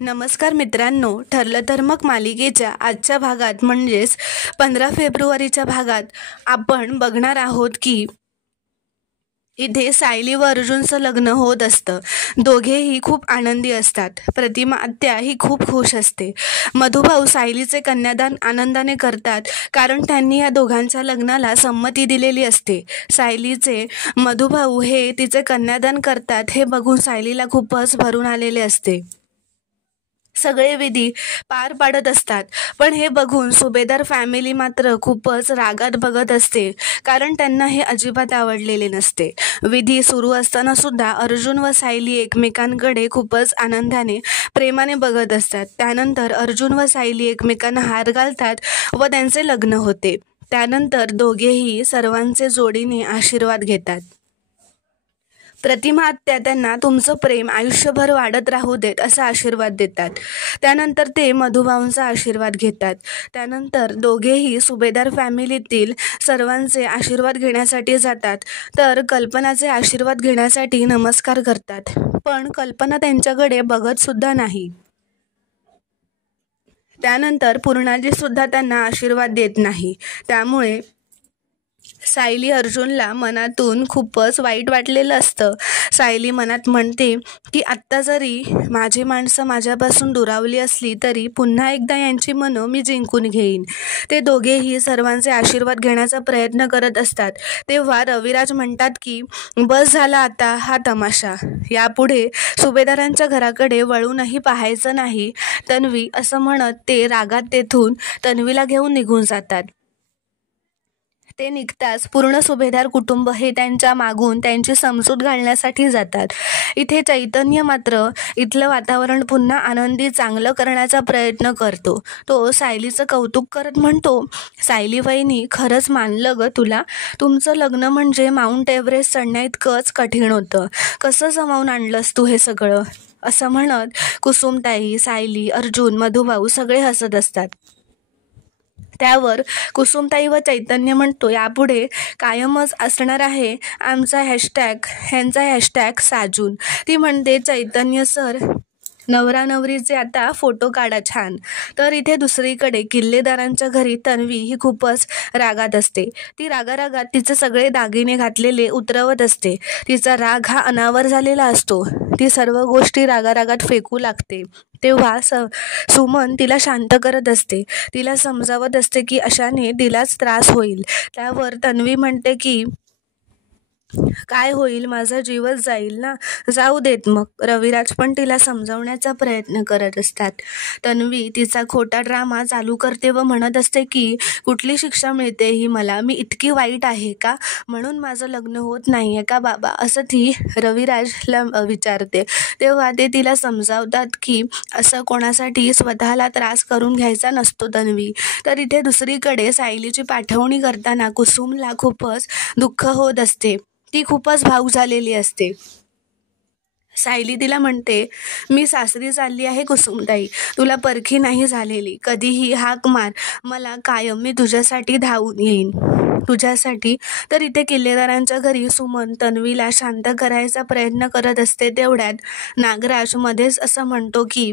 नमस्कार मित्रांनो, ठरलं तर मग मालिकेच्या आजच्या भागात म्हणजेच 15 फेब्रुवारीच्या भागात आपण बघणार आहोत की इथे सायली व अर्जुनचं लग्न होत असतं. दोघेही खूप आनंदी असतात. प्रतिमा आत्या ही खूप खुश असते. मधुभाऊ सायलीचे कन्यादान आनंदाने करतात कारण त्यांनी या दोघांच्या लग्नाला संमती दिलेली असते. सायलीचे मधुभाऊ हे तिचे कन्यादान करतात हे बघून सायलीला खूपच भरून आलेले असते. सगळे विधी पार पाडत असतात, पण हे बघून सुभेदार फॅमिली मात्र खूपच रागात बघत असते कारण त्यांना हे अजिबात आवडलेले नसते. विधी सुरू असताना सुद्धा अर्जुन व सायली एकमेकांकडे खूपच आनंदाने प्रेमाने बघत असतात. त्यानंतर अर्जुन व सायली एकमेकांना हार घालतात व त्यांचे लग्न होते. त्यानंतर दोघेही सर्वांचे जोडीने आशीर्वाद घेतात. प्रतिमा आत्या त्यांना तुमचं प्रेम आयुष्यभर वाढत राहू देत असा आशीर्वाद देतात. त्यानंतर ते मधुभाऊंचा आशीर्वाद घेतात. त्यानंतर दोघेही सुभेदार फॅमिलीतील सर्वांचे आशीर्वाद घेण्यासाठी जातात. तर कल्पनाचे आशीर्वाद घेण्यासाठी नमस्कार करतात, पण कल्पना त्यांच्याकडे बघत सुद्धा नाही. त्यानंतर पूर्णाजी सुद्धा त्यांना आशीर्वाद देत नाही. त्यामुळे सायली अर्जुनला मनातून खूपच वाईट वाटलेलं असतं. सायली मनात म्हणते की आत्ता जरी माझी माणसं माझ्यापासून दुरावली असली तरी पुन्हा एकदा यांची मनं मी जिंकून घेईन. ते दोघेही सर्वांचे आशीर्वाद घेण्याचा प्रयत्न करत असतात. तेव्हा रविराज म्हणतात की बस झाला आता हा तमाशा, यापुढे सुभेदारांच्या घराकडे वळूनही पाहायचं नाही. तन्वी असं म्हणत ते रागात तेथून तन्वीला घेऊन निघून जातात. ते निघताच पूर्ण सुभेदार कुटुंब हे त्यांच्या मागून त्यांची समजूत घालण्यासाठी जातात. इथे चैतन्य मात्र इथलं वातावरण पुन्हा आनंदी चांगलं करण्याचा प्रयत्न करतो. तो सायलीचं कौतुक करत म्हणतो, सायली वहिनी, खरंच मानलं ग तुला. तुमचं लग्न म्हणजे माउंट एव्हरेस्ट चढण्या इतकंच कठीण होतं. कसं जमावून आणलंस तू हे सगळं, असं म्हणत कुसुमताई, सायली, अर्जुन, मधुभाऊ सगळे हसत असतात. त्यावर कुसुमताई व चैतन्य म्हणतो, यापुढे कायमच असणार आहे आमचा हॅशटॅग साजून. ती म्हणते, चैतन्य सर, नवरा नवरीचे आता फोटो काढा छान. तर इथे दुसरीकडे किल्लेदारांच्या घरी तन्वी ही खूपच रागात असते. ती रागारागात तिचे सगळे दागिने घातलेले उतरवत असते. तिचा राग हा अनावर झालेला असतो. ती सर्व गोष्टी रागारागात फेकू लागते. तेव्हा सुमन तिला शांत करत असते. तिला समजावत असते की अशाने तिलाच त्रास होईल. त्यावर तन्वी म्हणते की काय होईल, माझा जीवच जाईल ना, जाऊ देत मग. रविराज पण तिला समजावण्याचा प्रयत्न करत असतात. तन्वी तिचा खोटा ड्रामा चालू करते व म्हणत असते की कुठली शिक्षा मिळते ही मला, मी इतकी वाईट आहे का, म्हणून माझं लग्न होत नाही आहे का बाबा, असं ती रविराजला विचारते. तेव्हा ते तिला समजावतात की असं कोणासाठी स्वतःला त्रास करून घ्यायचा नसतो तन्वी. तर इथे दुसरीकडे सायलीची पाठवणी करताना कुसुमला खूपच दुःख होत असते. ती खूपच भावूक झालेली असते. सायली तिला म्हणते, मी सासरी चालली आहे कुसुमताई, तुला परखी नाही झालेली. कधीही हाक मार मला, कायम मी तुझ्यासाठी धावून येईन तुझ्यासाठी. तर इथे किल्लेदारांच्या घरी सुमन तन्वीला शांत करायचा प्रयत्न करत असते. तेवढ्यात नागराज मध्येच असं म्हणतो की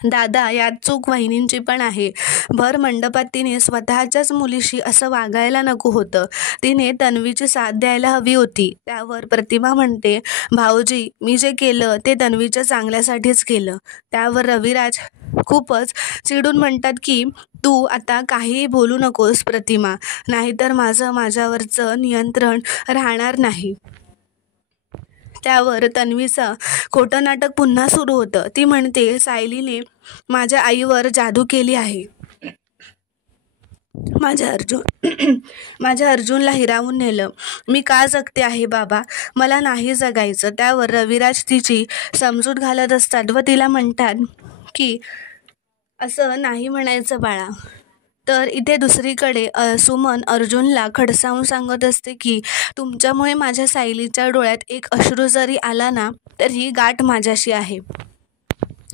दादा, यात चूक वहिनींची पण आहे. भर मंडपात तिने स्वतःच्याच मुलीशी असं वागायला नको होतं. तिने तन्वीची साथ द्यायला हवी होती. त्यावर प्रतिमा म्हणते, भाऊजी, मी जे केलं ते तन्वीच्या चांगल्यासाठीच केलं. त्यावर रविराज खूपच चिडून म्हणतात की तू आता काहीही बोलू नकोस प्रतिमा, नाहीतर माझ्यावरचं नियंत्रण राहणार नाही. त्यावर तन्वीचं खोटं नाटक पुन्हा सुरू होतं. ती म्हणते, सायलीने माझ्या आईवर जादू केली आहे. माझ्या अर्जुनला हिरावून नेलं. मी का जगते आहे बाबा, मला नाही जगायचं. त्यावर रविराज तिची समजूत घालत असतात व तिला म्हणतात की असं नाही म्हणायचं बाळा. तर इथे दुसरीकडे सुमन अर्जुनला खडसावून सांगत असते की तुमच्यामुळे माझ्या सायलीच्या डोळ्यात एक अश्रू जरी आला ना, तर ही गाठ माझ्याशी आहे.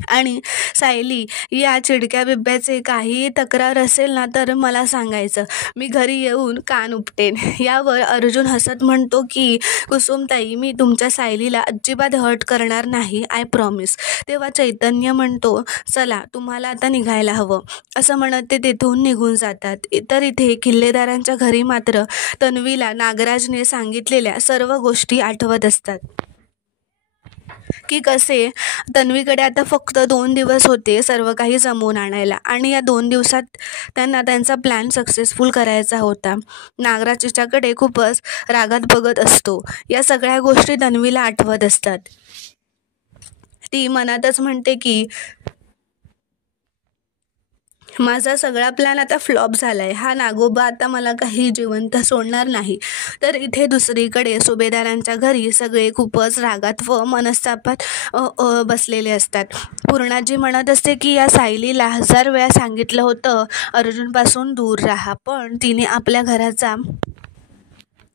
आणि सायली, या चिडक्या बिब्याचे काहीही तक्रार असेल ना तर मला सांगायचं, मी घरी येऊन कान उपटेन. यावर अर्जुन हसत म्हणतो की कुसुमताई, मी तुमच्या सायलीला अजिबात हर्ट करणार नाही, आय प्रॉमिस. तेव्हा चैतन्य म्हणतो, चला तुम्हाला आता निघायला हवं. असं म्हणत ते तिथून निघून जातात. तर इथे किल्लेदारांच्या घरी मात्र तन्वीला नागराजने सांगितलेल्या सर्व गोष्टी आठवत असतात की कसे तन्वीकडे आता फक्त 2 दिवस होते सर्व काही जमवून आणायला आणि या 2 दिवसात त्यांना त्यांचा प्लॅन सक्सेसफुल करायचा होता. नागराज तिच्याकडे खूपच रागात बघत असतो. या सगळ्या गोष्टी तन्वीला आठवत असतात. ती मनातच म्हणते की माझा सगळा प्लॅन आता फ्लॉप झालाय. हा नागोबा आता मला काही जिवंत सोडणार नाही. तर इथे दुसरीकडे सुभेदारांच्या घरी सगळे खूपच रागात व मनस्तापात बसलेले असतात. पूर्णाजी म्हणत असते की या सायलीला 1000 वेळा सांगितलं होतं अर्जुनपासून दूर राहा, पण तिने आपल्या घराचा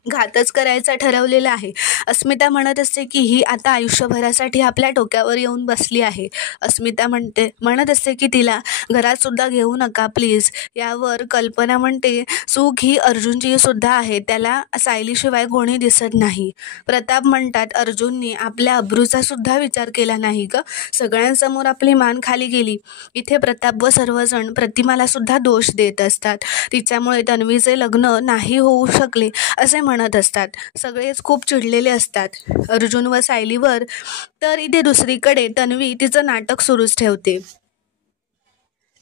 घातच करायचा ठरवलेला आहे. अस्मिता म्हणत असते की ही आता आयुष्यभरासाठी आपल्या डोक्यावर येऊन बसली आहे. अस्मिता म्हणत असते की तिला घरात सुद्धा घेऊ नका प्लीज. यावर कल्पना म्हणते, चूक ही अर्जुनची सुद्धा आहे, त्याला सायलीशिवाय कोणी दिसत नाही. प्रताप म्हणतात, अर्जुनने आपल्या अब्रूचा सुद्धा विचार केला नाही ग, सगळ्यांसमोर आपली मान खाली गेली. इथे प्रताप व सर्वजण प्रतिमाला सुद्धा दोष देत असतात. तिच्यामुळे तन्वीचे लग्न नाही होऊ शकले असे म्हणत असतात. सगळेच खूप चिडलेले असतात अर्जुन व सायलीवर. तर इथे दुसरीकडे तन्वी तिचं नाटक सुरूच ठेवते.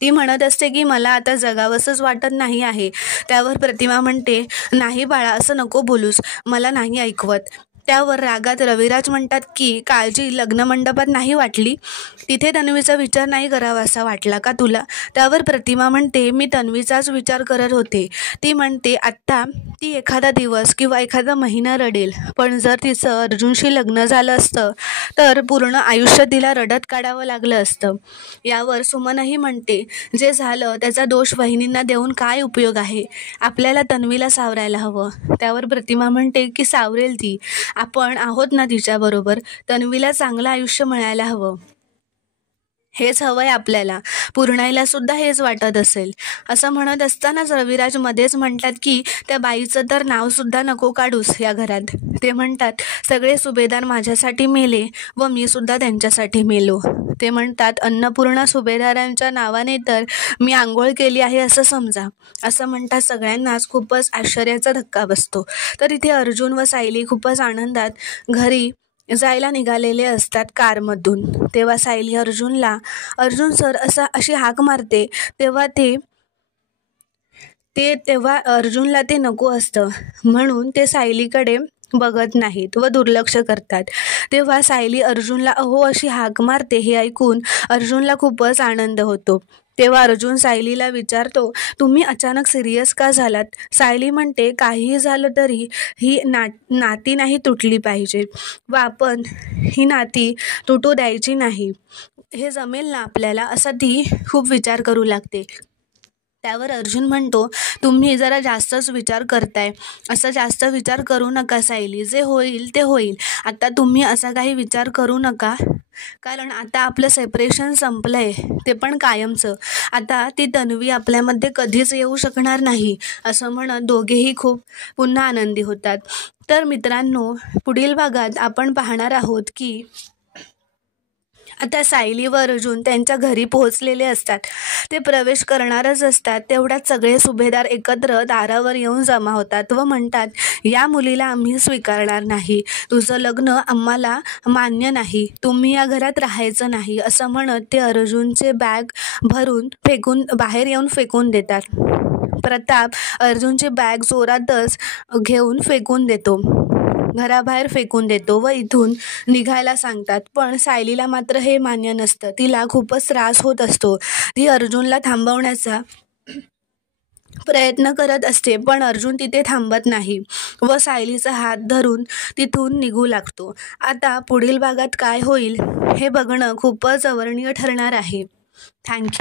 ती म्हणत असते की मला आता जगावंसंच वाटत नाही आहे. त्यावर प्रतिमा म्हणते, नाही बाळा, असं नको बोलूस, मला नाही ऐकवत. त्यावर रागात रविराज म्हणतात की काळजी लग्नमंडपात नाही वाटली, तिथे तन्वीचा विचार नाही करावा असा वाटला का तुला? त्यावर प्रतिमा म्हणते, मी तन्वीचाच विचार करत होते. ती म्हणते, आत्ता ती एखादा दिवस किंवा एखादा महिना रडेल, पण जर तिचं अर्जुनशी लग्न झालं असतं तर पूर्ण आयुष्य तिला रडत काढावं लागलं असतं. यावर सुमनही म्हणते, जे झालं त्याचा दोष वहिनींना देऊन काय उपयोग आहे, आपल्याला तन्वीला सावरायला हवं. त्यावर प्रतिमा म्हणते की सावरेल ती, आपण आहोत ना तिच्याबरोबर, तन्वीला चांगलं आयुष्य मिळायला हवं, हेच हवंय आपल्याला. पूर्णाईला सुद्धा हेच वाटत असेल. असं म्हणत असतानाच रविराज मध्येच म्हणतात की त्या बाईचं तर नाव सुद्धा नको काढूस या घरात. ते म्हणतात, सगळे सुभेदार माझ्यासाठी मेले व मी सुद्धा त्यांच्यासाठी मेलो. ते म्हणतात, अन्नपूर्णा सुभेदारांच्या नावाने तर मी आंघोळ केली आहे असं समजा. असं म्हणतात सगळ्यांनाच खूपच आश्चर्याचा धक्का बसतो. तर इथे अर्जुन व सायली खूपच आनंदात घरी जायला निघालेले असतात कारमधून. तेव्हा सायली अर्जुनला, अर्जुन सर अशी हाक मारते. तेव्हा अर्जुनला ते नको असतं म्हणून ते सायलीकडे बघत नाहीत व दुर्लक्ष करतात. तेव्हा सायली अर्जुनला अहो अशी हाक मारते. हे ऐकून अर्जुनला खूपच आनंद होतो. तेव्हा अर्जुन सायलीला विचारतो, तुम्ही अचानक सिरियस का झालात? सायली म्हणते, काहीही झालं तरी ही नाती नाही तुटली पाहिजे व आपण ही नाती तुटू द्यायची नाही. हे जमेल ना आपल्याला, असा ती खूप विचार करू लागते. त्यावर अर्जुन म्हणतो, तुम्ही जरा जास्तच विचार करताय. असं जास्त विचार करू नका सायली, जे होईल ते होईल. आता तुम्ही असा काही विचार करू नका, कारण आता आपलं सेपरेशन संपलंय, ते पण कायमचं. आता ती तन्वी आपल्यामध्ये कधीच येऊ शकणार नाही. असं म्हणत दोघेही खूप पुन्हा आनंदी होतात. तर मित्रांनो, पुढील भागात आपण पाहणार आहोत की आता सायली व अर्जुन त्यांच्या घरी पोहोचलेले असतात. ते प्रवेश करणारच असतात तेवढ्यात सगळे सुभेदार एकत्र दारावर येऊन जमा होतात व म्हणतात, या मुलीला आम्ही स्वीकारणार नाही, तुझं लग्न आम्हाला मान्य नाही, तुम्ही या घरात राहायचं नाही. असं म्हणत ते अर्जुनचे बॅग भरून बाहेर येऊन फेकून देतात. प्रताप अर्जुनची बॅग जोरातच घेऊन घराबाहेर फेकून देतो व इथून निघायला सांगतात. पण सायलीला मात्र हे मान्य नसतं. तिला खूपच त्रास होत असतो. ती अर्जुनला थांबवण्याचा प्रयत्न करत असते, पण अर्जुन तिथे थांबत नाही व सायलीचा हात धरून तिथून निघू लागतो. आता पुढील भागात काय होईल हे बघणं खूपच अवर्णनीय ठरणार आहे. थँक्यू.